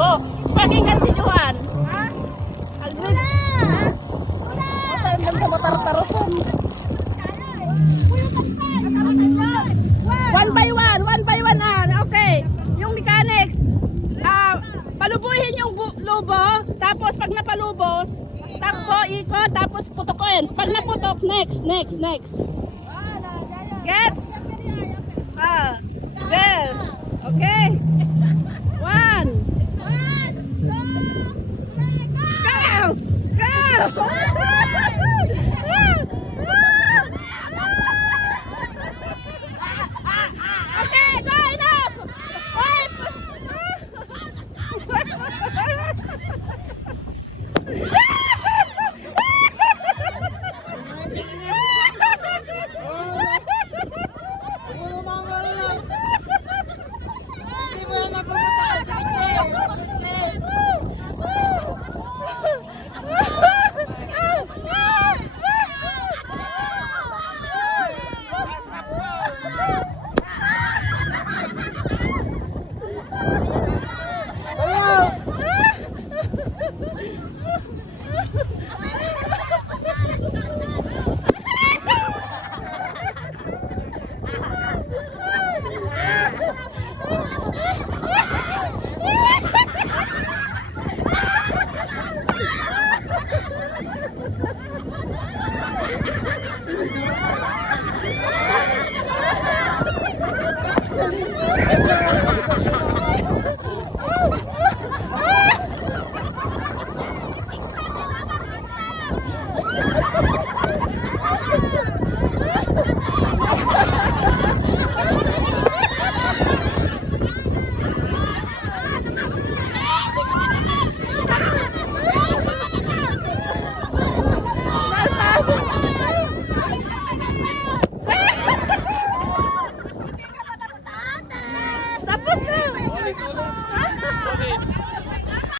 Go. Pakinggan si Juan. Ha? Wala. Wala. Sa matar-tarosan. One by one okay. Yung mechanics, palubuhin yung lubo, tapos pag napalubo, takbo, ikot, tapos putukin. Pag naputok, next. Gets? There. Okay. One. Go!